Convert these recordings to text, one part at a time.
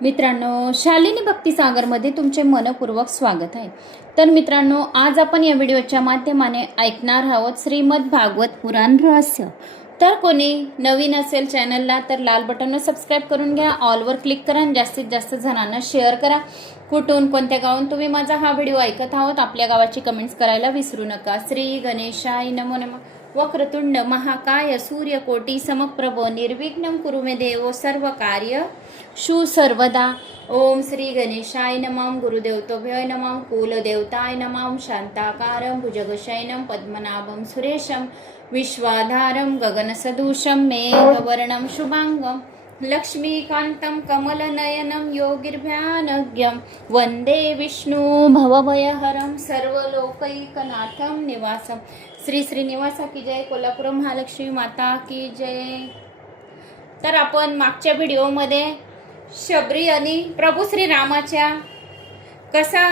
मित्रांनो, शालिनी भक्तिसागरमध्ये तुमचे मनपूर्वक स्वागत आहे। तर मित्रांनो, आज आपण या व्हिडिओच्या माध्यमाने ऐकणार आहोत श्रीमद भागवत पुराण रहस्य। तर कोणी नवीन असेल चॅनलला तर लाल बटनवर सबस्क्राइब करून घ्या, ऑलवर क्लिक करा आणि जास्तीत जास्त जणांना शेअर करा। कुठून कोणत्या गावाहून तुम्ही माझा हा व्हिडिओ ऐकत आहोत आपल्या गावाची कमेंट्स करायला विसरू नका। श्री गणेशाय नमो नमः। वक्रतुंड महाकाय सूर्यकोटी समप्रभ निर्विघ्नं कुरु मे देव सर्व कार्य शु सर्वदा। ओम श्री गणेशाय नमः। गुरुदेवतोभ्यो नमः। कुलदेवताय नमः। शांताकारं भुजगशयनं पद्मनाभं सुरेशं विश्वाधारं गगनसदृशं मेघवर्णं शुभांगं लक्ष्मीकान्तं कमलनयनं योगिर्ध्यानज्ञं वंदे विष्णु भवभयहरं सर्वलोकैकनाथं निवासं। श्री श्रीनिवासा की जय। कोल्हापूर महालक्ष्मी माता की जय। तर आपण मागच्या व्हिडिओमध्ये शबरी आणि प्रभू श्रीरामाच्या कसा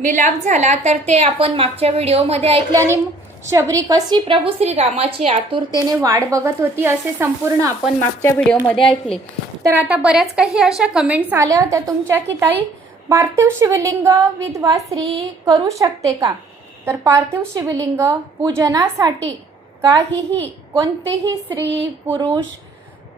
मिलाप झाला तर ते आपण मागच्या व्हिडिओमध्ये ऐकले आणि शबरी कशी प्रभू श्रीरामाची आतुरतेने वाट बघत होती असे संपूर्ण आपण मागच्या व्हिडिओमध्ये ऐकले। तर आता बऱ्याच काही अशा कमेंट्स आल्या होत्या तुमच्या की ताई पार्थिव शिवलिंग विधवा स्त्री करू शकते का? तर पार्थिव शिवलिंग पूजनासाठी काहीही कोणतेही स्त्री पुरुष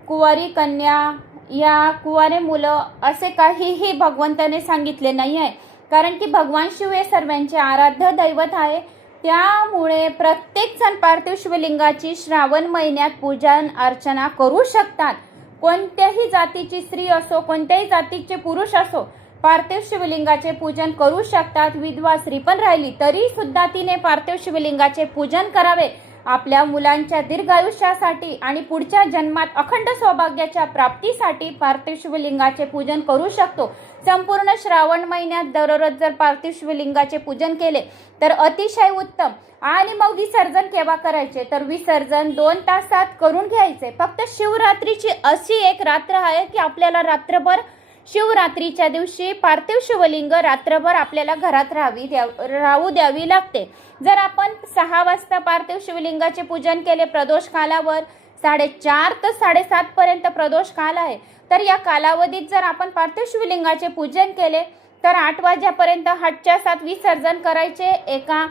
कुवारी कन्या या कुवारे मुलं असे काहीही भगवंताने सांगितले नाही आहे, कारण की भगवान शिव हे सर्वांचे आराध्य दैवत आहे। त्यामुळे प्रत्येक जण पार्थिव शिवलिंगाची श्रावण महिन्यात पूजन अर्चना करू शकतात। कोणत्याही जातीची स्त्री असो कोणत्याही जातीचे पुरुष असो पार्थिव शिवलिंगाचे पूजन करू शकतात। विधवा स्त्री पण राहिली तरी सुद्धा तिने पार्थिव शिवलिंगाचे पूजन करावे आपल्या मुलांच्या दीर्घायुष्यासाठी आणि पुढच्या जन्मात अखंड सौभाग्याच्या प्राप्तीसाठी पार्थिव शिवलिंगाचे पूजन करू शकतो। संपूर्ण श्रावण महिन्यात दररोज जर पार्थिव शिवलिंगाचे पूजन केले तर अतिशय उत्तम। आणि मग विसर्जन केव्हा करायचे तर विसर्जन 2 तासात करून घ्यायचे। फक्त शिवरात्रीची अशी एक रात्र आहे की आपल्याला रात्रभर शिवरात्रीच्या दिवशी पार्थिव शिवलिंग रात्रभर आपल्याला घरात राहू द्यावी लागते। जर आपण 6 वाजता पार्थिव शिवलिंगाचे पूजन केले प्रदोष कालावर 4:30 ते 7:30 पर्यंत प्रदोष काल आहे, तर या कालावधीत जर आपण पार्थिव शिवलिंगाचे पूजन केले तर 8 वाजेपर्यंत 8च्या 7 विसर्जन करायचे। एका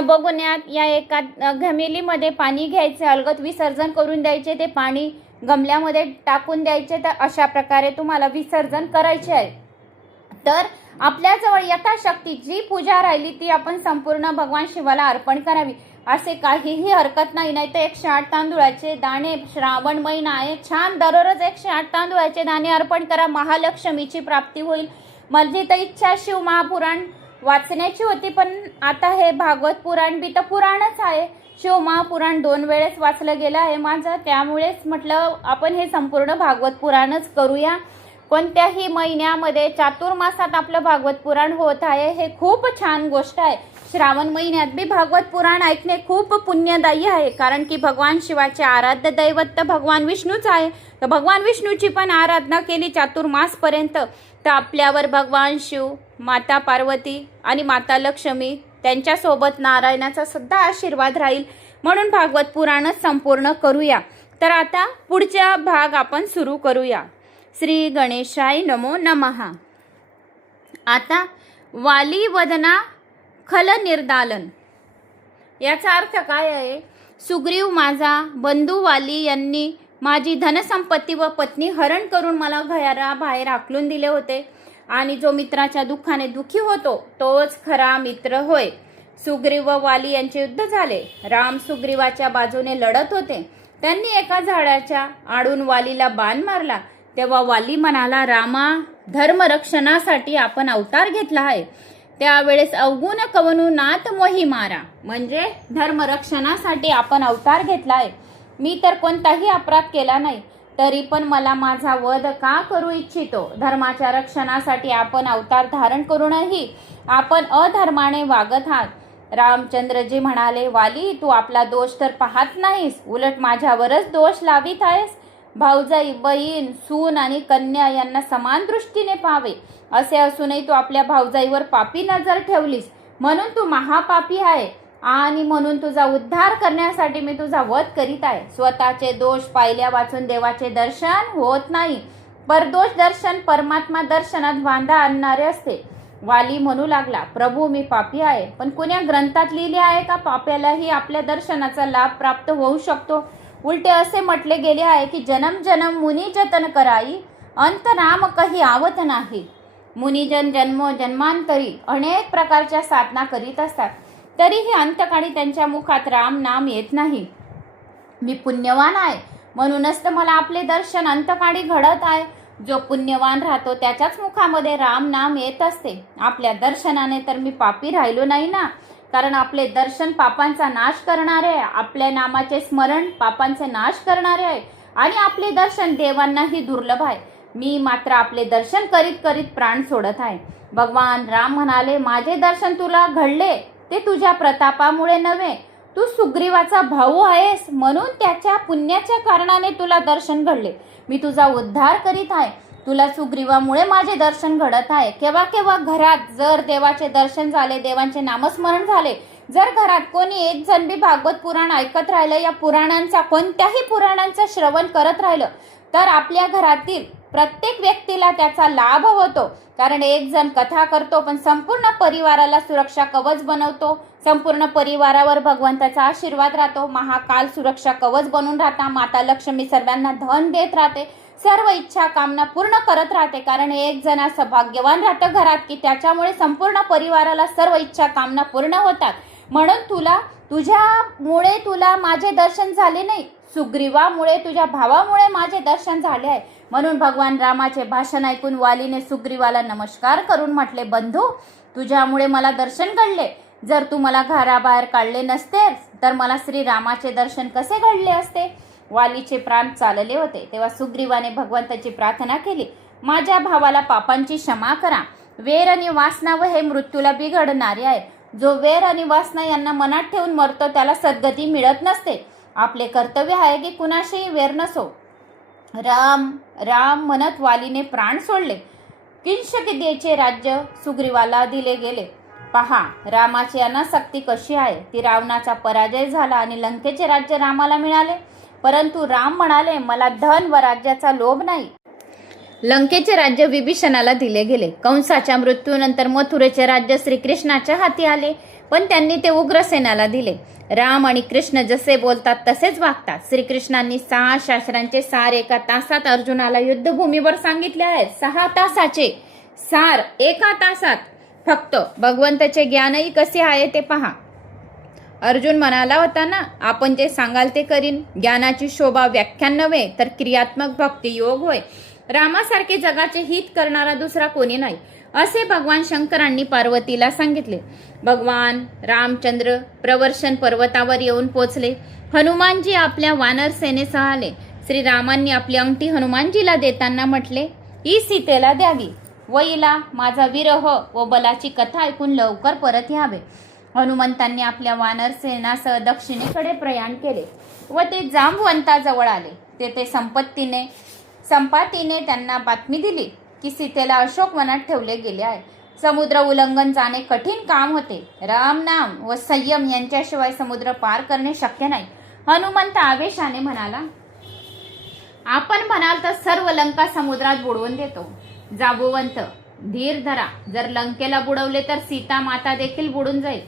बगोन्यात या एका घमेलीमध्ये पाणी घ्यायचे, अलगद विसर्जन करून द्यायचे, ते पाणी गमल्यामध्ये टाकून द्यायचे। तर अशा प्रकारे तुम्हाला विसर्जन करायचे आहे। तर आपल्याजवळ यथाशक्ती जी पूजा राहिली ती आपण संपूर्ण भगवान शिवाला अर्पण करावी, असे काहीही हरकत नाही। नाही तर 108 तांदूळाचे दाणे, श्रावण महिना आहे, छान दररोज 108 तांदूळाचे दाणे अर्पण करा, महालक्ष्मीची प्राप्ती होईल। माझी तर इच्छा शिव महापुराण वाचण्याची होती, पण आता हे भागवत पुराण बी तर पुराणच आहे, शिव महापुराण 2 वेळेस वाचलं गेलं आहे माझं, त्यामुळेच म्हटलं आपण हे संपूर्ण भागवत पुराणच करूया। कोणत्याही महिन्यामध्ये चातुर्मासात आपलं भागवत पुराण होत आहे, हे खूप छान गोष्ट आहे। श्रावण महिन्यात बी भागवत पुराण ऐकणे खूप पुण्यदायी आहे, कारण की भगवान शिवाचे आराध्य दैवत तर भगवान विष्णूच आहे। तर भगवान विष्णूची पण आराधना केली चातुर्मासपर्यंत तर आपल्यावर भगवान शिव, माता पार्वती आणि माता लक्ष्मी त्यांच्यासोबत नारायणाचा सुद्धा आशीर्वाद राहील, म्हणून भागवत पुराणच संपूर्ण करूया। तर आता पुढचा भाग आपण सुरू करूया। श्री गणेशाय नमो नमः। आता वाली वदना खल निर्दालन याचा अर्थ काय आहे? सुग्रीव माझा बंधू वाली यांनी माझी धनसंपत्ती व पत्नी हरण करून मला घराबाहेर हाकलून दिले होते आणि जो मित्राच्या दुःखाने दुःखी होतो तोच खरा मित्र होय। सुग्रीव व वाली यांचे युद्ध झाले। राम सुग्रीवाच्या बाजूने लढत होते, त्यांनी एका झाडाच्या आडून वालीला बाण मारला। तेव्हा वाली म्हणाला, रामा, धर्मरक्षणासाठी आपण अवतार घेतला आहे, त्यावेळेस अवगुण कवनु नाथ मोही मारा, म्हणजे धर्मरक्षणासाठी आपण अवतार घेतला आहे। मी तर कोणताही अपराध केला नाही, तरी पण मला माझा वध का करू इच्छितो? धर्माच्या रक्षणासाठी आपण अवतार धारण करूनही आपण अधर्माने वागत आहात। रामचंद्रजी म्हणाले, वाली, तू आपला दोष तर पाहत नाहीस, उलट माझ्यावरच दोष लावित आहेस। भाऊजाई, बहीण, सून आणि कन्या यांना समान दृष्टीने पाहावे, असे असूनही तू आपल्या भाऊजाईवर पापी नजर ठेवलीस, म्हणून तू महापापी आहे आणि म्हणून तुझा उद्धार करण्यासाठी मी तुझा वध करीत आहे। स्वतःचे दोष पाहिल्या वाचून देवाचे दर्शन होत नाही, परदोष दर्शन परमात्मा दर्शनात बांधा आणणारे असते. वाली म्हणू लागला, प्रभू मी पापी आहे, पण कोण्या ग्रंथात लिहिले आहे का पाप्यालाही आपल्या दर्शनाचा लाभ प्राप्त होऊ शकतो? उलटे असे म्हटले गेले आहे की जन्म जन्म मुनी जतन कराई, अंत राम कही आवत नाही. मुनिजन जन्मांतरी अनेक प्रकारच्या साधना करीत असतात, तरीही अंतकाळी त्यांच्या मुखात राम नाम येत नाही. मी पुण्यवान आहे, म्हणूनच तर मला आपले दर्शन अंतकाळी घडत आहे. जो पुण्यवान राहतो त्याच्याच मुखामध्ये राम नाम येत असते. आपल्या दर्शनाने तर मी पापी राहिलो नाही ना, कारण आपले दर्शन पापांचा नाश करणारे आहे, आपल्या नामाचे स्मरण पापांचे नाश करणारे आहे, आणि आपले दर्शन देवांनाही दुर्लभ आहे. मी मात्र आपले दर्शन करीत करीत प्राण सोडत आहे. भगवान राम म्हणाले, माझे दर्शन तुला घडले ते तुझ्या प्रतापामुळे नव्हे. तू सुग्रीवाचा भाऊ आहेस, म्हणून त्याच्या पुण्याच्या कारणाने तुला दर्शन घडले. मी तुझा उद्धार करीत आहे. तुला सुग्रीवामुळे माझे दर्शन घडत आहे. केव्हा केव्हा घरात जर देवाचे दर्शन झाले, देवांचे नामस्मरण झाले, जर घरात कोणी एक जण बी भागवत पुराण ऐकत राहिलं, या पुराणांचा कोणत्याही पुराणांचं श्रवण करत राहिलं, तर आपल्या घरातील प्रत्येक व्यक्तीला त्याचा लाभ होतो. कारण एक जण कथा करतो पण संपूर्ण परिवाराला सुरक्षा कवच बनवतो. संपूर्ण परिवारावर भगवंताचा आशीर्वाद राहतो. महाकाल सुरक्षा कवच बनून राहता. माता लक्ष्मी सर्वांना धन देत राहते, सर्व इच्छा कामना पूर्ण करत राहते. कारण एक जण असं भाग्यवान राहतं घरात की त्याच्यामुळे संपूर्ण परिवाराला सर्व इच्छा कामना पूर्ण होतात. म्हणून तुझ्यामुळे तुला माझे दर्शन झाले नाही, सुग्रीवामुळे तुझ्या भावामुळे माझे दर्शन झाले आहे. म्हणून भगवान रामाचे भाषण ऐकून वालीने सुग्रीवाला नमस्कार करून म्हटले, बंधू तुझ्यामुळे मला दर्शन घडले. जर तू मला घराबाहेर काढले नसतेस तर मला श्रीरामाचे दर्शन कसे घडले असते? वालीचे प्राण चालले होते. तेव्हा सुग्रीवाने भगवंताची प्रार्थना केली, माझ्या भावाला पापांची क्षमा करा. वेर आणि वासना व हे मृत्यूला बिघडणारे आहे. जो वेर आणि वासना यांना मनात ठेवून मरतो त्याला सद्गती मिळत नसते. आपले कर्तव्य आहे की कुणाशीही वेर नसो. राम राम म्हणत वालीने प्राण सोडले. किंशकिदेचे राज्य सुग्रीवाला दिले गेले. पहा रामाची अनासक्ती कशी आहे. ती रावणाचा पराजय झाला आणि लंकेचे राज्य रामाला मिळाले. परंतु राम म्हणाले, मला धन व राज्याचा लोभ नाही. लंकेचे राज्य विभीषणाला दिले गेले. कंसाच्या मृत्यूनंतर मथुरेचे राज्य श्रीकृष्णाच्या हाती आले, पण त्यांनी ते उग्रसेनाला दिले. राम आणि कृष्ण जसे बोलतात तसेच वागतात. श्रीकृष्णांनी 6 शास्त्रांचे सार एका तासात अर्जुनाला युद्धभूमीवर सांगितले आहेत. 6 तासाचे सार एका तासात. फक्त भगवंताचे ज्ञानही कसे आहे ते पहा. अर्जुन म्हणाला होता ना, आपण जे सांगाल ते करीन. ज्ञानाची शोभा व्याख्यान नव्हे तर क्रियात्मक भक्ती योग होय. रामासारखे जगाचे हित करणारा दुसरा कोणी नाही, असे भगवान शंकरांनी पार्वतीला सांगितले. भगवान रामचंद्र प्रवर्षण पर्वतावर येऊन पोचले. हनुमानजी आपल्या वानर सेनेसह आले. श्रीरामांनी आपली अंगठी हनुमानजीला देताना म्हटले, ही सीतेला द्यावी व हिला माझा विरह व बलाची कथा ऐकून लवकर परत यावे. हनुमंतांनी आपल्या वानर सेनासह दक्षिणेकडे प्रयाण केले व ते जांबवंताजवळ आले. तेथे संपातीने त्यांना बातमी दिली की सीतेला अशोकवनात ठेवले गेले आहे. समुद्र उल्लंघन जाणे कठीण काम होते. राम नाम व संयम यांच्याशिवाय समुद्र पार करणे शक्य नाही. हनुमंत आवेशाने म्हणाला, आपण म्हणाल तर सर्व लंका समुद्रात बुडवून देतो. जांबुवंत धीर धरा. जर लंकेला बुडवले तर सीता माता देखील बुडून जाईल.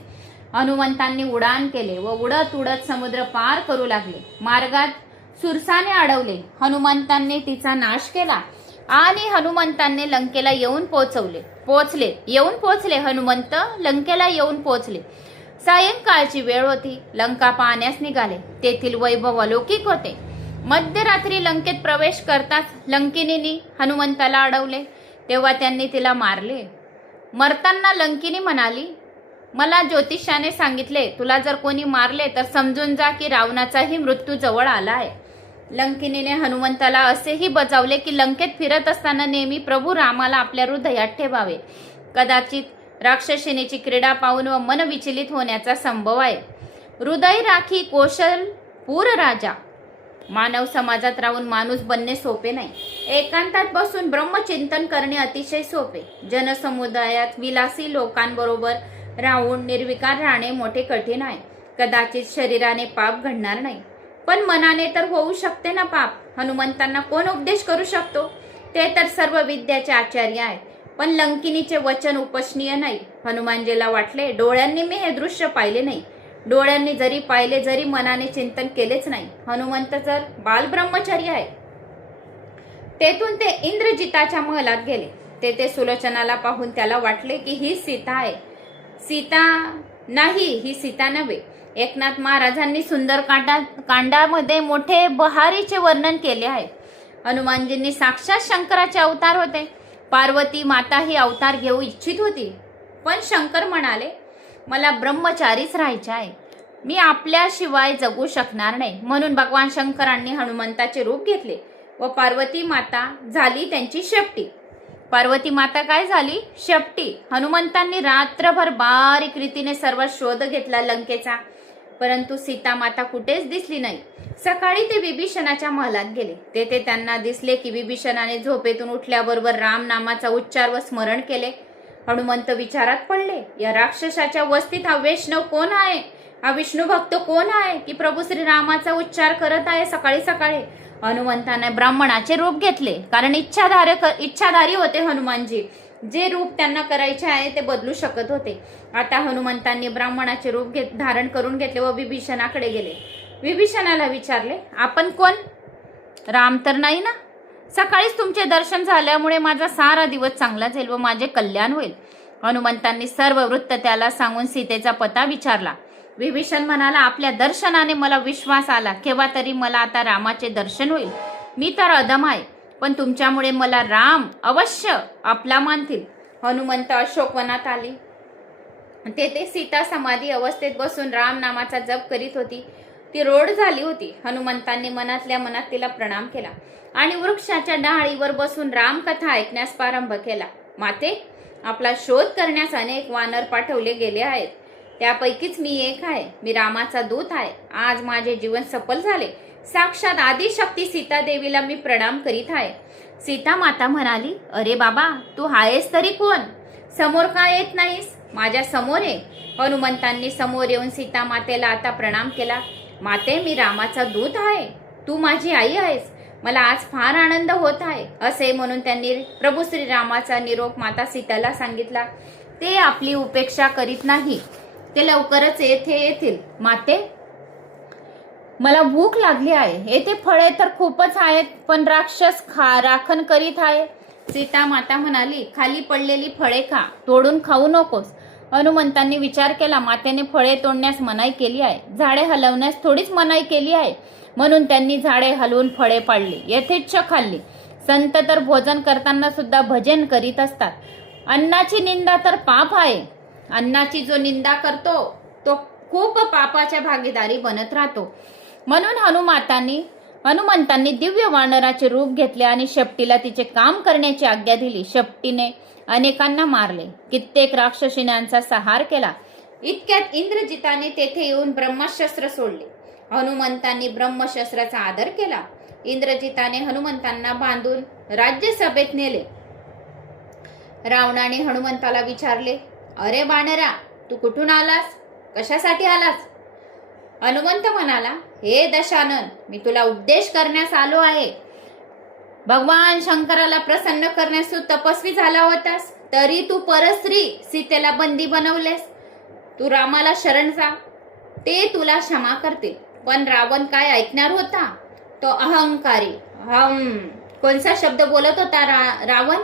हनुमंतांनी उडान केले व उडत उडत समुद्र पार करू लागले. मार्गात सुरसाने अडवले. हनुमंतांनी तिचा नाश केला आणि हनुमंतांनी लंकेला येऊन पोहोचले. हनुमंत लंकेला येऊन पोहोचले. सायंकाळची वेळ होती. लंका पाहण्यास निघाले. तेथील वैभव अलौकिक होते. मध्यरात्री लंकेत प्रवेश करताच लंकिनीने हनुमंताला अडवले. तेव्हा त्यांनी तिला मारले. मरताना लंकिनी म्हणाली, मला ज्योतिषाने सांगितले, तुला जर कोणी मारले तर समजून जा की रावणाचाही मृत्यू जवळ आला आहे. लंकिनीने हनुमंताला असेही बजावले की लंकेत फिरत असताना नेहमी प्रभू रामाला आपल्या हृदयात ठेवावे. कदाचित राक्षसिनीची क्रीडा पाहून व मन विचलित होण्याचा संभव आहे. हृदय राखी कौशल पूर राजा. मानव समाजात राहून माणूस बनणे सोपे नाही. एकांतात बसून ब्रह्मचिंतन करणे अतिशय सोपे. जनसमुदायात विलासी लोकांबरोबर राहून निर्विकार राहणे मोठे कठीण आहे. कदाचित शरीराने पाप घडणार नाही, पण मनाने तर होऊ शकते ना पाप. हनुमंतांना कोण उपदेश करू शकतो? ते तर सर्व विद्याचे आचार्य आहे, पण लंकिनीचे वचन उपशनीय नाही. हनुमानजीला वाटले, डोळ्यांनी मी हे दृश्य पाहिले नाही. डोळ्यांनी जरी पाहिले, जरी मनाने चिंतन केलेच नाही. हनुमंत तर बालब्रह्मचारी आहे. तेथून ते इंद्रजिताच्या महलात गेले. तेथे सुलोचनाला पाहून त्याला वाटले की ही सीता आहे. सीता नाही, ही सीता नव्हे. एकनाथ महाराजांनी सुंदर कांडामध्ये मोठे बहारीचे वर्णन केले आहे. हनुमानजींनी साक्षात शंकराचे अवतार होते. पार्वती माता ही अवतार घेऊ इच्छित होती, पण शंकर म्हणाले, मला ब्रह्मचारीच राहायचे आहे, मी आपल्याशिवाय जगू शकणार नाही. म्हणून भगवान शंकरांनी हनुमंताचे रूप घेतले व पार्वती माता झाली त्यांची शेपटी. पार्वती माता काय झाली? शेपटी. हनुमंतांनी रात्रभर बारीक रीतीने सर्व शोध घेतला लंकेचा, परंतु सीता माता कुठेच दिसली नाही. सकाळी ते विभीषणाच्या महलात गेले. तेथे त्यांना दिसले की विभीषणाने झोपेतून उठल्याबरोबर राम नामाचा उच्चार व स्मरण केले. हनुमंत विचारात पडले, या राक्षसाच्या वस्तीत हा वैष्णव कोण आहे? हा विष्णू भक्त कोण आहे की प्रभू श्रीरामाचा उच्चार करत आहे सकाळी सकाळी? हनुमंताने ब्राह्मणाचे रूप घेतले, कारण इच्छाधारी होते हनुमानजी. जे रूप त्यांना करायचे आहे ते बदलू शकत होते. आता हनुमंतांनी ब्राह्मणाचे रूप धारण करून घेतले व विभीषणाकडे गेले. विभीषणाला विचारले, आपण कोण? राम तर नाही ना? सकाळीच तुमचे दर्शन झाल्यामुळे माझा सारा दिवस चांगला जाईल व माझे कल्याण होईल. हनुमंतांनी सर्व वृत्त त्याला सांगून सीतेचा पत्ता विचारला. विभीषण म्हणाला, आपल्या दर्शनाने मला विश्वास आला, केव्हा तरी मला आता रामाचे दर्शन होईल. मी तर अधम आहे, पण तुमच्यामुळे मला राम अवश्य आपला मानतील. हनुमंत अशोकवनात आले. तेथे सीता समाधी अवस्थेत बसून राम नामाचा जप करीत होती. ती रोड झाली होती. हनुमंतांनी मनातल्या मनात तिला प्रणाम केला आणि वृक्षाच्या डहाळीवर बसून रामकथा ऐकण्यास प्रारंभ केला. माते, आपला शोध करण्यास अनेक वानर पाठवले गेले आहेत, त्यापैकीच मी एक आहे. मी रामाचा दूत आहे. आज माझे जीवन सफल झाले. साक्षात आदिशक्ती सीता देवीला मी प्रणाम करीत आहे. सीता माता म्हणाली, अरे बाबा, तू आहेस तरी कोण? समोर का येत नाहीस? माझ्या समोर ये. हनुमंतांनी समोर येऊन सीता मातेला आता प्रणाम केला. माते, मी रामाचा दूत आहे. तू माझी आई आहेस. मला आज फार आनंद होत आहे. असे म्हणून त्यांनी प्रभू श्रीरामाचा निरोप माता सीताला सांगितला. ते आपली उपेक्षा करीत नाही, ते लवकरच येथे येतील. माते, मला भूक लागली आहे. येथे फळे तर खूपच आहेत, पण राक्षस राखण करीत आहे. सीता माता म्हणाली, खाली पडलेली फळे खा, तोडून खाऊ नकोस. हनुमंतांनी विचार केला, मातेने फळे तोडण्यास मनाई केली आहे, झाडे हलवण्यास थोडीच मनाई केली आहे. म्हणून त्यांनी झाडे हलवून फळे पाडली, यथेच्छ खाल्ली. संत तर भोजन करताना सुद्धा भजन करीत असतात. अन्नाची निंदा तर पाप आहे. अन्नाची जो निंदा करतो तो खूप पापाच्या भागीदारी बनत राहतो. म्हणून हनुमंतांनी दिव्य वानराचे रूप घेतले आणि शेपटीला तिचे काम करण्याची आज्ञा दिली. शेपटीने अनेकांना मारले, कित्येक राक्षसींचा संहार केला. इतक्यात इंद्रजिताने तेथे येऊन ब्रह्मशस्त्र सोडले. हनुमंतांनी ब्रह्मशस्त्राचा आदर केला. इंद्रजिताने हनुमंतांना बांधून राज्यसभेत नेले. रावणाने हनुमंताला विचारले, अरे बाणरा, तू कुठून आलास? कशासाठी आलास? हनुमंत म्हणाला, हे दशानन, मी तुला उपदेश करण्यास आलो आहे. भगवान शंकराला प्रसन्न करण्यास तू तपस्वी झाला होतास, तरी तू परस्त्री सीतेला बंदी बनवलेस. तू रामाला शरण जा, ते तुला क्षमा करतील. पण रावण काय ऐकणार होता? तो अहंकारी. कोणता शब्द बोलत होता रावण?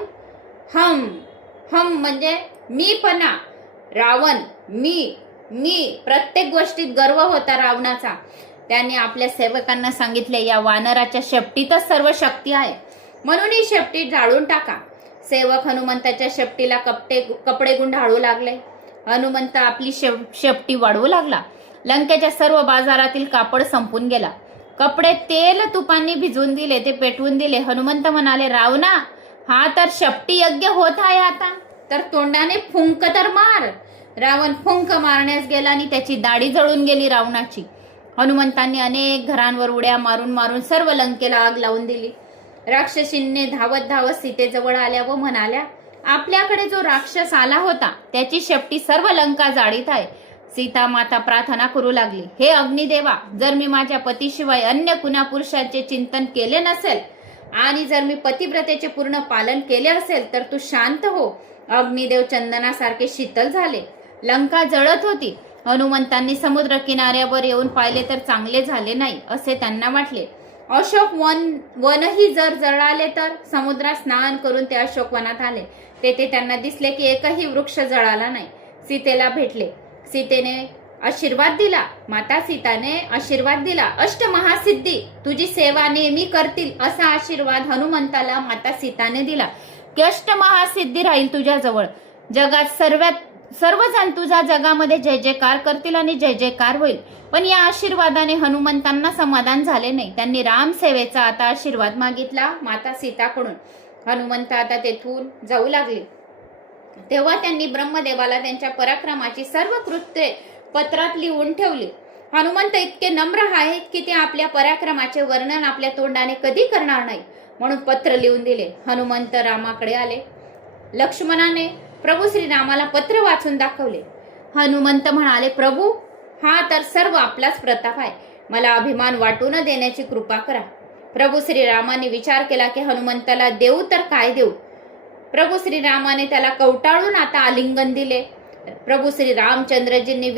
हम म्हणजे मीपणा. रावण मी प्रत्येक गोष्टीत गर्व होता रावणाचा. त्याने आपल्या सेवकांना सांगितले, या वानराच्या शेपटीतच सर्व शक्ती आहे, म्हणून ही शेपटी जाळून टाका. सेवक हनुमंताच्या शेपटीला कपडे गुंडाळू लागले. हनुमंत आपली शेपटी वाढवू लागला. लंकेच्या सर्व बाजारातील कापड संपून गेला. कपडे तेल तुपांनी भिजवून दिले, ते पेटवून दिले. हनुमंत म्हणाले, रावणा, हा तर शेपटी यज्ञ होत आहे, आता तर तोंडाने फुंक तर मार. रावण फुंक मारण्यास गेला आणि त्याची दाढी जळून गेली रावणाची. हनुमंतांनी अनेक घरांवर उड्या मारून मारून सर्व लंकेला आग लावून दिली. राक्षसींनी धावत सीतेजवळ आल्या व म्हणाल्या, आपल्याकडे जो राक्षस आला होता त्याची शेपटी सर्व लंका जाळीत आहे. सीता माता प्रार्थना करू लागली, हे अग्निदेवा, जर मी माझ्या पतीशिवाय अन्य कुणा पुरुषाचे चिंतन केले नसेल, आणि जर मी पतिव्रतेचे पूर्ण पालन केले असेल तर तू शांत हो. अग्निदेव चंदनासारखे शीतल झाले. लंका जळत होती. हनुमंतांनी समुद्र किनाऱ्यावर येऊन पाहिले तर चांगले झाले नाही असे त्यांना वाटले. अशोक वनही जर जळाले तर समुद्रात स्नान करून ते अशोक वनात आले. तेथे त्यांना दिसले की एकही वृक्ष जळाला नाही. सीतेला भेटले. सीतेने आशीर्वाद दिला. माता सीताने आशीर्वाद दिला. अष्टमहासिद्धी तुझी सेवा नेहमी करतील असा आशीर्वाद हनुमंताला माता सीताने दिला की अष्टमहासिद्धी राहील तुझ्याजवळ. जगात सर्वजण तुझ्या जगामध्ये जय जयकार करतील आणि जय जयकार होईल. पण या आशीर्वादाने हनुमंतांना समाधान झाले नाही. त्यांनी राम सेवेचा आता आशीर्वाद मागितला माता सीताकडून. हनुमंत आता तेथून जाऊ लागले. तेव्हा त्यांनी ब्रह्मदेवाला त्यांच्या पराक्रमाची सर्व कृत्ये पत्रात लिहून ठेवली. हनुमंत इतके नम्र आहेत की ते आपल्या पराक्रमाचे वर्णन आपल्या तोंडाने कधी करणार नाही म्हणून पत्र लिहून दिले. हनुमंत रामाकडे आले. लक्ष्मणाने प्रभू श्रीरामाला पत्र वाचून दाखवले. हनुमंत म्हणाले, प्रभू हा तर सर्व आपलाच प्रताप आहे. मला अभिमान वाटू न देण्याची कृपा करा. प्रभू श्रीरामाने विचार केला की हनुमंताला देऊ तर काय देऊ. प्रभू श्रीरामाने त्याला कवटाळून आता आलिंगन दिले. प्रभू श्रीरामचंद्रजींनी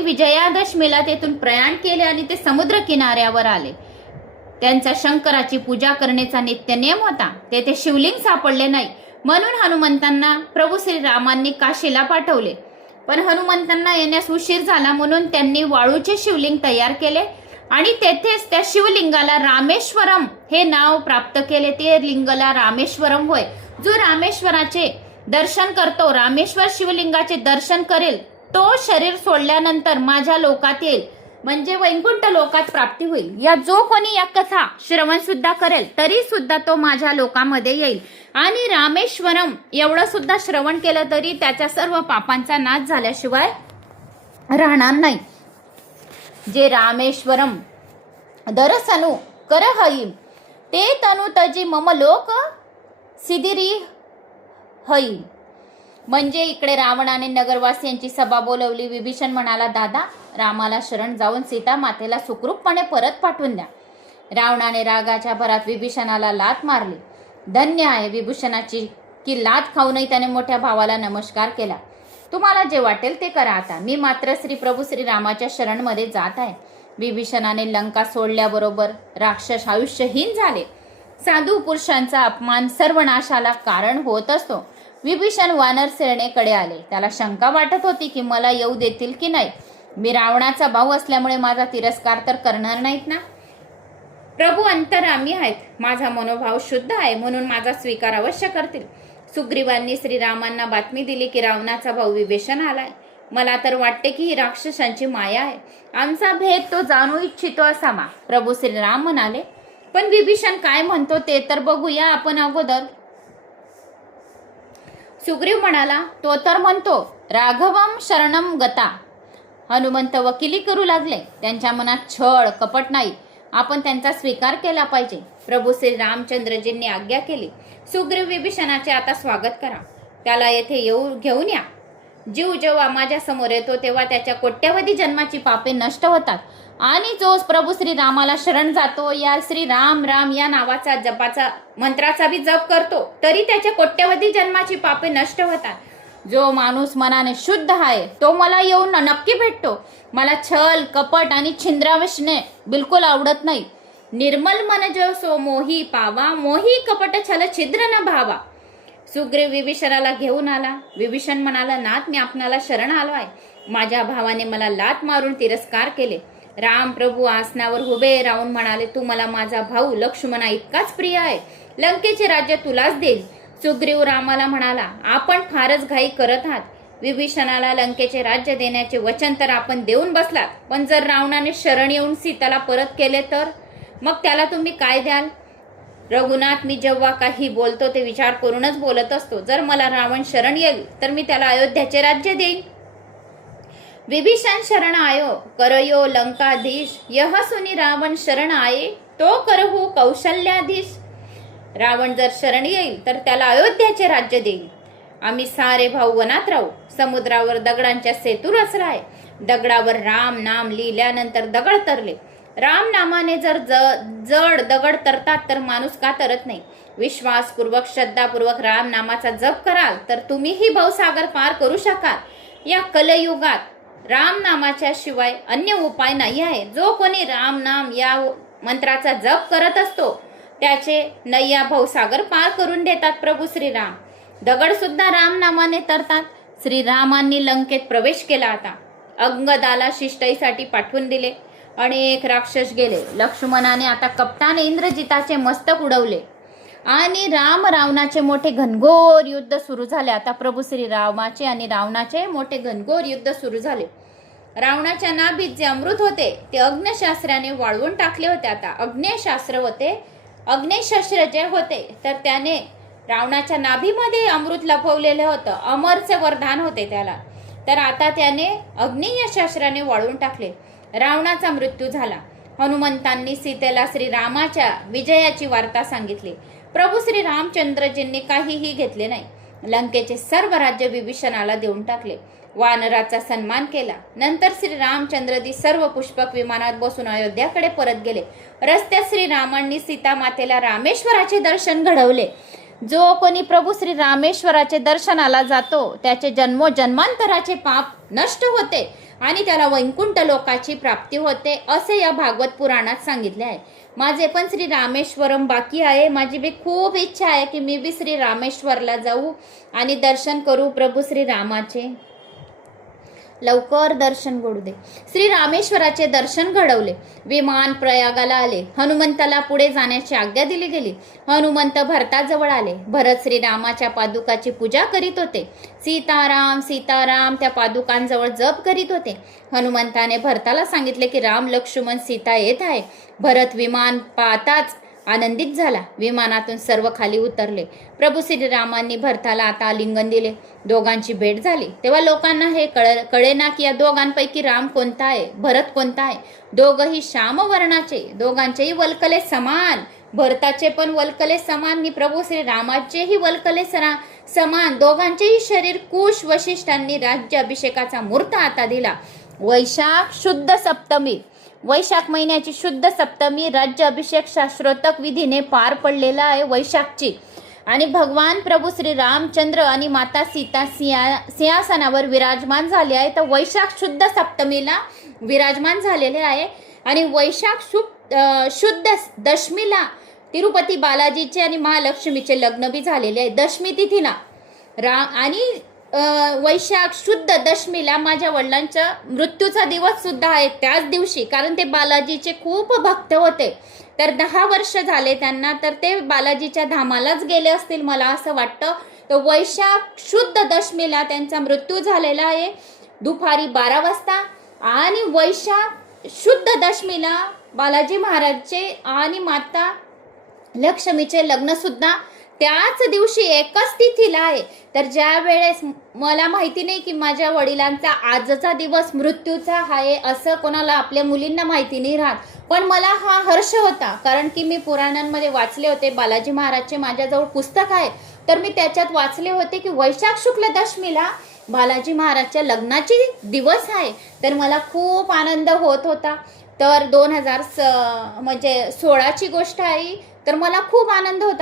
विजयादशमीला तेथून प्रयाण केले आणि ते समुद्र किनाऱ्यावर आले. त्यांचा शंकराची पूजा करण्याचा नित्य नियम होता. तेथे शिवलिंग सापडले नाही म्हणून हनुमंतांना प्रभू श्रीरामांनी काशीला पाठवले. पण हनुमंतांना येण्यास उशीर झाला म्हणून त्यांनी वाळूचे शिवलिंग तयार केले आणि तेथेच त्या शिवलिंगाला रामेश्वरम हे नाव प्राप्त केले. ते लिंगला रामेश्वरम होय. जो रामेश्वराचे दर्शन करतो, रामेश्वर शिवलिंगाचे दर्शन करेल, तो शरीर सोडल्यानंतर माझ्या लोकात येईल म्हणजे वैकुंठ लोकात प्राप्ती होईल. या जो कोणी या कथा श्रवण सुद्धा करेल तरी सुद्धा तो माझ्या लोकामध्ये येईल. आणि रामेश्वरम एवढं सुद्धा श्रवण केलं तरी त्याच्या सर्व पापांचा नाश झाल्याशिवाय राहणार नाही. जे रामेश्वरम दरसनु करहईम ते तनु तजी मम लोक सिदिरी हई. म्हणजे इकडे रावणाने नगरवासियांची सभा बोलवली. विभीषण म्हणाला, दादा रामाला शरण जाऊन सीता मातेला सुखरूपपणे परत पाठवून द्या. रावणाने रागाच्या भरात विभीषणाला लाथ मारली. धन्य आहे विभूषणाची की लाथ खाऊनही त्याने मोठ्या भावाला नमस्कार केला. तुम्हाला जे वाटेल ते करा. आता मी मात्र प्रभू श्रीरामाच्या शरणमध्ये जात आहे. विभीषणाने लंका सोडल्याबरोबर राक्षस आयुष्यहीन झाले. साधू पुरुषांचा अपमान सर्वनाशाला कारण होत असतो. विभीषण वानर सेनेकडे आले. त्याला शंका वाटत होती की मला येऊ देतील की नाही. मी रावणाचा भाऊ असल्यामुळे माझा तिरस्कार तर करणार नाहीत ना. प्रभू अंतरामी आहेत. माझा मनोभाव शुद्ध आहे म्हणून माझा स्वीकार अवश्य करतील. सुग्रीवांनी श्रीरामांना बातमी दिली की रावणाचा भाऊ विभीषण आलाय. मला तर वाटते की ही राक्षसांची माया आहे. आमचा भेद तो जाणू इच्छितो असावा. प्रभू श्रीराम म्हणाले, पण विभीषण काय म्हणतो ते तर बघूया आपण अगोदर. सुग्रीव म्हणाला, तो तर म्हणतो राघवम शरणम गता. हनुमंत वकिली करू लागले. त्यांच्या मनात छळ कपट नाही. आपण त्यांचा स्वीकार केला पाहिजे. प्रभू श्री रामचंद्रजींनी आज्ञा केली, सुग्रीव विभीषणाचे आता स्वागत करा. त्याला येथे घेऊन या. जीव जेव्हा माझ्या समोर येतो तेव्हा त्याच्या कोट्यवधी जन्माची पापे नष्ट होतात आणि जो प्रभू श्री रामाला शरण जातो, या श्री राम राम या नावाचा जपाचा मंत्राचा बी जप करतो तरी त्याच्या कोट्यवधी जन्माची पापे नष्ट होतात. जो माणूस मनाने शुद्ध आहे तो मला येऊन नक्की भेटतो. मला छल कपट आणि छिंद्रावशने बिलकुल आवडत नाही. निर्मल मन जो सो मोही पावा, मोही कपट छल छिद्र न भावा. सुग्रीव विभीषणाला घेऊन आला. विभीषण म्हणाला, नाथ मी आपणाला शरण आलो आहे. माझ्या भावाने मला लाथ मारून तिरस्कार केले. राम प्रभू आसनावर उभे राहून म्हणाले, तू मला माझा भाऊ लक्ष्मणा इतकाच प्रिय आहे. लंकेचे राज्य तुलाच देईल. सुग्रीव रामाला म्हणाला, आपण फारच घाई करत आहात. विभीषणाला लंकेचे राज्य देण्याचे वचन तर आपण देऊन बसलात, पण जर रावणाने शरण येऊन सीताला परत केले तर मग त्याला तुम्ही काय द्याल? रघुनाथ, मी जेव्हा काही बोलतो ते विचार करूनच बोलत असतो. जर मला रावण शरण येईल तर मी त्याला अयोध्याचे राज्य देईन. विभीषण शरण आयो करयो लंकाधीश, यह सुनी रावण शरण आये तो करहू कौशल्याधीश. रावण जर शरण येईल तर त्याला अयोध्याचे राज्य देईल. आम्ही सारे भाऊ वनात राहू. समुद्रावर दगडांच्या सेतू रचला आहे. दगडावर राम नाम लिहिल्यानंतर दगड तरले. राम नामाने जर जड दगड तरतात तर माणूस का तरत नाही? विश्वासपूर्वक श्रद्धापूर्वक राम नामाचा जप कराल तर तुम्हीही भवसागर पार करू शकाल। या कलयुगात राम नामाच्या शिवाय अन्य उपाय नाही आहे। जो कोणी राम नाम या मंत्राचा जप करत असतो त्याचे नैया भवसागर पार करून देतात प्रभू श्रीराम। दगड सुद्धा राम नामाने तरतात। श्रीरामांनी लंकेत प्रवेश केला। आता अंगदाला शिष्टाईसाठी पाठवून दिले। अनेक राक्षस गेले। लक्ष्मणाने आता कपटाने इंद्रजिताचे मस्तक उडवले आणि रावणाचे मोठे घनघोर युद्ध सुरू झाले। आता प्रभू श्रीरामाचे आणि रावणाचे मोठे घनघोर युद्ध सुरू झाले। रावणाच्या नाभीत जे अमृत होते ते अग्निशास्त्राने वाळवून टाकले होते। आता अग्निशस्त्र जे होते तर त्याने रावणाच्या नाभीमध्ये अमृत लपवलेले होतं। अमरचे वरदान होते त्याला, तर आता त्याने अग्निशस्त्राने वाळवून टाकले। रावणाचा मृत्यू झाला। हनुमंतांनी सीतेला श्रीरामाच्या विजयाची वार्ता सांगितली। प्रभू श्री रामचंद्रजींनी काहीही घेतले नाही। लंकेचे सर्व राज्य विभीषणाला देऊन टाकले। वानराचा सन्मान केला। नंतर श्री रामचंद्रजी सर्व पुष्पक विमानात बसून अयोध्याकडे परत गेले। रस्त्यात श्रीरामांनी सीता मातेला रामेश्वराचे दर्शन घडवले। जो कोणी प्रभू श्री रामेश्वराचे दर्शनाला जातो त्याचे जन्मोजन्मांतराचे पाप नष्ट होते आणि त्याला वैकुंठ लोकाची प्राप्ती होते, असे या भागवत पुराणात सांगितले आहे। माझे पण श्री रामेश्वरम बाकी आहे। माझी बी खूप इच्छा आहे की मी बी श्री रामेश्वरला जाऊ आणि दर्शन करू प्रभू श्री रामाचे। लवकर दर्शन घडू दे। श्री रामेश्वराचे दर्शन घडवले। विमान प्रयागाला आले। हनुमंताला पुढे जाण्याची आज्ञा दिली गेली। हनुमंत भरताजवळ आले। भरत श्रीरामाच्या पादुकाची पूजा करीत होते। सीताराम सीताराम त्या पादुकांजवळ जप करीत होते। हनुमंताने भरताला सांगितले की राम लक्ष्मण सीता येत आहे। भरत विमान पाहताच आनंदित झाला। विमानातून सर्व खाली उतरले। प्रभू श्रीरामांनी भरताला आता आलिंगन दिले। दोघांची भेट झाली तेव्हा लोकांना हे कळेना की या दोघांपैकी राम कोणता आहे, भरत कोणता आहे। दोघही श्यामवर्णाचे, दोघांचेही वल्कले समान। भरताचे पण वल्कले समान आणि प्रभू श्रीरामाचेही वल्कले समान। दोघांचेही शरीर कुश वशिष्ठांनी राज्याभिषेकाचा मुहूर्त आता दिला। वैशाख शुद्ध सप्तमी, वैशाख महिन्याची शुद्ध सप्तमी राज्य अभिषेक शास्त्रोक्त विधीने पार पडलेला आहे वैशाखची। आणि भगवान प्रभू श्री रामचंद्र आणि माता सीता सिंहासनावर विराजमान झाले आहे। तर वैशाख शुद्ध सप्तमीला विराजमान झालेले आहे। आणि वैशाख शुद्ध दशमीला तिरुपती बालाजीचे आणि महालक्ष्मीचे लग्न बी झालेले आहे दशमी तिथीला। आणि वैशाख शुद्ध दशमीला माझ्या वडिलांचा मृत्यूचा दिवस सुद्धा आहे त्याच दिवशी, कारण ते बालाजीचे खूप भक्त होते। तर 10 वर्ष झाले त्यांना, तर ते बालाजीच्या धामालाच गेले असतील मला असं वाटतं। तर वैशाख शुद्ध दशमीला त्यांचा मृत्यू झालेला आहे दुपारी 12 वाजता। आणि वैशाख शुद्ध दशमीला बालाजी महाराजचे आणि माता लक्ष्मीचे लग्न सुद्धा त्याच दिवशी एकच तिथीला आहे। तर ज्या वेळेस मला माहिती नाही की माझ्या वडिलांचा आजचा दिवस मृत्यूचा आहे असं कोणाला आपल्या मुलींना माहिती नाही राहत, पण मला हा हर्ष होता कारण की मी पुराणांमध्ये वाचले होते। बालाजी महाराजचे माझ्याजवळ पुस्तक आहे, तर मी त्याच्यात वाचले होते की वैशाख शुक्ल दशमीला बालाजी महाराजच्या लग्नाची दिवस आहे। तर मला खूप आनंद होत होता। तर 2016ची गोष्ट आहे। तर मला खूप आनंद होत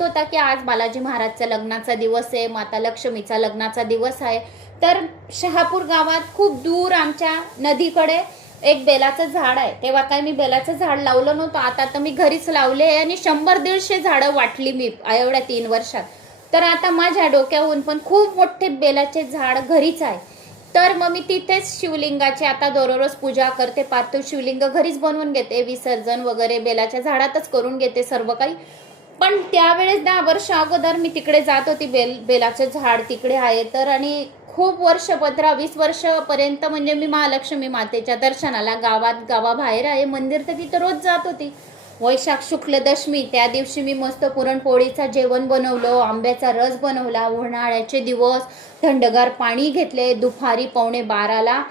होता की आज बालाजी महाराजचा लग्नाचा दिवस आहे, माता लक्ष्मीचा लग्नाचा दिवस आहे। तर शहापूर गावात खूप दूर आमच्या नदीकडे एक बेलाचं झाड आहे। तेव्हा काय मी बेलाचं झाड लावलं नव्हतं, आता तर मी घरीच लावले आणि 100-150 झाडं वाटली मी एवढ्या 3 वर्षात। तर आता माझ्या डोक्याहून पण खूप मोठे बेलाचे झाड घरीच आहे। तर मग मी तिथेच शिवलिंगाची आता दररोज पूजा करते। पार्थिव शिवलिंग घरीच बनवून घेते, विसर्जन वगैरे बेलाच्या झाडातच करून घेते सर्व काही। पण त्यावेळेस 10 वर्ष अगोदर मी तिकडे जात होती, बेलाचं झाड तिकडे आहे तर। आणि खूप वर्ष 15-20 वर्षापर्यंत म्हणजे मी महालक्ष्मी मातेच्या दर्शनाला गावाबाहेर आहे मंदिर, तर तिथं रोज जात होती। वैशाख शुक्ल दशमी त्या दिवशी मी मस्त पुरणपोळीचं जेवण बनवलं, आंब्याचा रस बनवला। उन्हाळ्याचे दिवस, थंडगार पाणी घेतले। दुपारी 11:45ला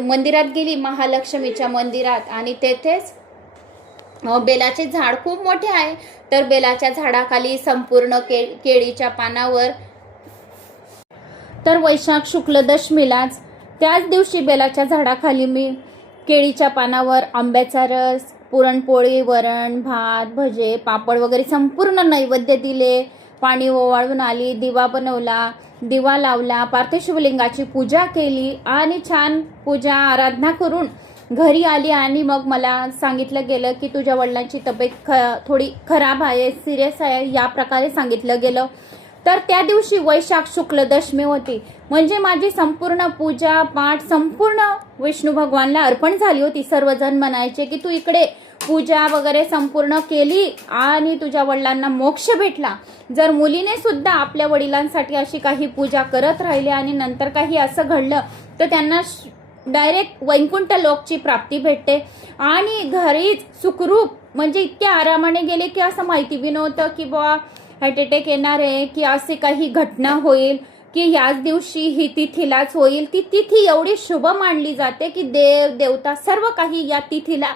मंदिरात गेली, महालक्ष्मीच्या मंदिरात, आणि तेथेच बेलाचे झाड खूप मोठे आहे। तर बेलाच्या झाडाखाली संपूर्ण केळीच्या पानावर, तर वैशाख शुक्ल दशमीलाच त्याच दिवशी बेलाच्या झाडाखाली मी केळीच्या पानावर आंब्याचा रस, पुरणपोळी, वरण, भात, भजे, पापड वगैरे संपूर्ण नैवेद्य दिले. पाणी ओवाळून आली, दिवा बनवला, दिवा लावला, पार्थिव शिवलिंगाची पूजा केली आणि छान पूजा आराधना करून घरी आली. आणि मग मला सांगितलं गेलं की तुझ्या वडिलांची तब्येत थोडी खराब आहे, सिरियस आहे, या प्रकारे सांगितलं गेलं. तर त्या दिवशी वैशाख शुक्ल दशमी होती, म्हणजे माझी संपूर्ण पूजा पाठ संपूर्ण विष्णू भगवानला अर्पण झाली होती. सर्वजण म्हणायचे की तू इकडे पूजा वगैरे संपूर्ण केली आणि तुझ्या वडिलांना मोक्ष भेटला. जर मुलीने सुद्धा आपल्या वडिलांसाठी अशी काही पूजा करत राहिली आणि नंतर काही असं घडलं तर त्यांना डायरेक्ट वैकुंठ लोकची प्राप्ती भेटते. आणि घरीच सुखरूप म्हणजे इतक्या आरामाने गेले की असं माहिती बी नव्हतं की बुवा हार्ट अटॅक येणार आहे, की असे काही घटना होईल, की याच दिवशी ही तिथीलाच होईल. ती तिथी एवढी शुभ मानली जाते की देव देवता सर्व काही या तिथीला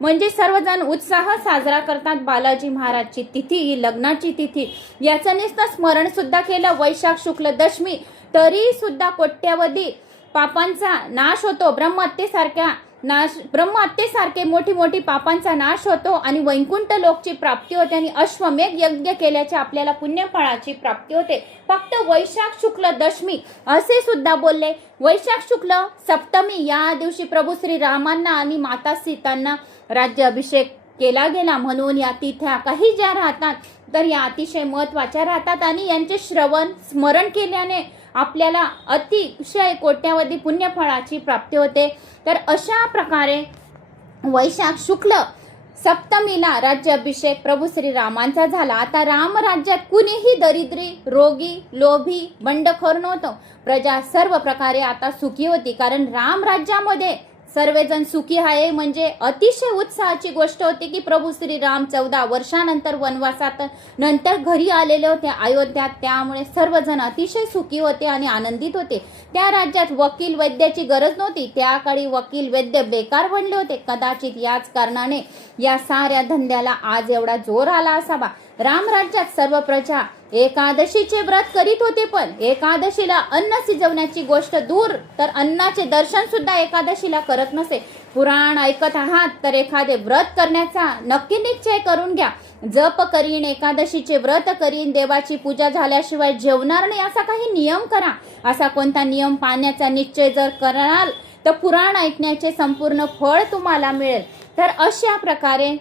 म्हणजे सर्वजण उत्साह साजरा करतात. बालाजी महाराजची तिथी, लग्नाची तिथी, याचं नुसतं स्मरण सुद्धा केलं वैशाख शुक्ल दशमी तरी सुद्धा कोट्यावधी पापांचा नाश होतो. ब्रह्महत्येसारखे मोठी मोठी पापांचा नाश होतो आणि वैकुंठ लोकची प्राप्ती होते आणि अश्वमेध यज्ञ केल्याच्या आपल्याला पुण्यफळाची प्राप्ती होते. फक्त वैशाख शुक्ल दशमी असे सुद्धा बोलले. वैशाख शुक्ल सप्तमी या दिवशी प्रभू श्री रामांना आणि माता सीतांना राज्याभिषेक केला गेला. म्हणून या तिथ्या काही ज्या राहतात तर या अतिशय महत्वाच्या राहतात आणि यांचे श्रवण स्मरण केल्याने आपल्याला अतिशय कोट्यावधी पुण्यफळाची प्राप्ती होते. तर अशा प्रकारे वैशाख शुक्ल सप्तमीला राज्याभिषेक प्रभू श्री रामांचा झाला. आता राम राज्यात कुणीही दरिद्री, रोगी, लोभी, बंडखोर नव्हतं. प्रजा सर्व प्रकारे आता सुखी होती, कारण राम राज्यामध्ये सर्वजण सुखी आहे. म्हणजे अतिशय उत्साहाची गोष्ट होती की प्रभू श्री राम 14 वर्षानंतर वनवासात नंतर घरी आलेले होते अयोध्यात. त्यामुळे सर्वजण अतिशय सुखी होते आणि आनंदित होते. त्या राज्यात वकील वैद्याची गरज नव्हती. त्या काळी वकील वैद्य बेकार बनले होते. कदाचित याच कारणाने या साऱ्या धंद्याला आज एवढा जोर आला असावा. राम राज्यात सर्व प्रजा एकादशीचे व्रत करीत होते, पण एकादशीला अन्न शिजवण्याची गोष्ट दूर तर अन्नाचे दर्शन सुद्धा एकादशीला करत नसे. पुराण ऐकत आहात तर एखादे व्रत करण्याचा नक्की निश्चय करून घ्या. जप करीन, एकादशीचे व्रत करीन, देवाची पूजा झाल्याशिवाय जेवणार नाही असा काही नियम करा. असा कोणता नियम पाळण्याचा निश्चय जर कराल तर पुराण ऐकण्याचे संपूर्ण फळ तुम्हाला मिळेल. तर अशा प्रकारे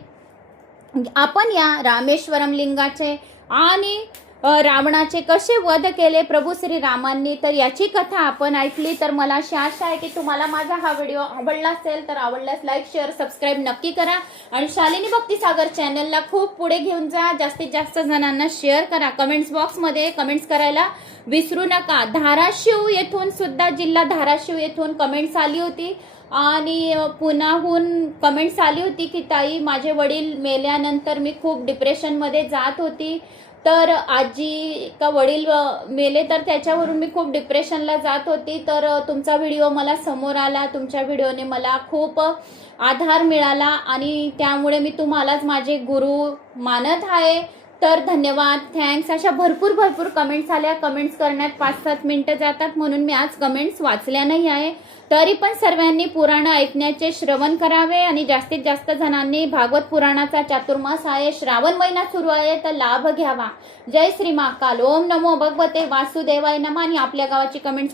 आपण या रामेश्वरम लिंगाचे आणि रावणाचे कसे वध केले प्रभू श्री रामांनी, तर याची कथा आपण ऐकली. तर मला अशी आशा आहे की तुम्हाला माझा हा व्हिडिओ आवडला असेल तर आवडल्यास लाईक, शेअर, सबस्क्राईब नक्की करा आणि शालिनी भक्तिसागर चॅनलला खूप पुढे घेऊन जा. जास्तीत जास्त जणांना शेअर करा. कमेंट्स बॉक्समध्ये कमेंट्स करायला विसरू नका. धाराशिव येथून सुद्धा, जिल्हा धाराशिव येथून कमेंट्स आली होती आणि पुण्याहून कमेंट्स आली होती की ताई, माझे वडील मेल्यानंतर मी खूप डिप्रेशनमध्ये जात होती. तर आजी का वडील मेले तर त्याच्यावरून मी खूप डिप्रेशनला जात होती. तर तुमचा व्हिडिओ मला समोर आला. तुमच्या व्हिडिओने मला खूप आधार मिळाला आणि त्यामुळे मी तुम्हालाच माझे गुरु मानत आहे. तर धन्यवाद, थँक्स. अशा भरपूर कमेंट्स आल्या. कमेंट्स करण्यात 5-7 मिनिटं जातात, म्हणून मी आज कमेंट्स वाचल्या नाही आहे. तरी पण सर्वांनी पुराण ऐकण्याचे श्रवण करावे आणि जास्तीत जास्त जणांनी भागवत पुराणाचा चातुर्मास आहे, श्रावण महिना सुरू आहे, तर लाभ घ्यावा. जय श्री महाकाल. ओम नमो भगवते वासुदेवाय नमः. आणि आपल्या गावाची कमेंट्स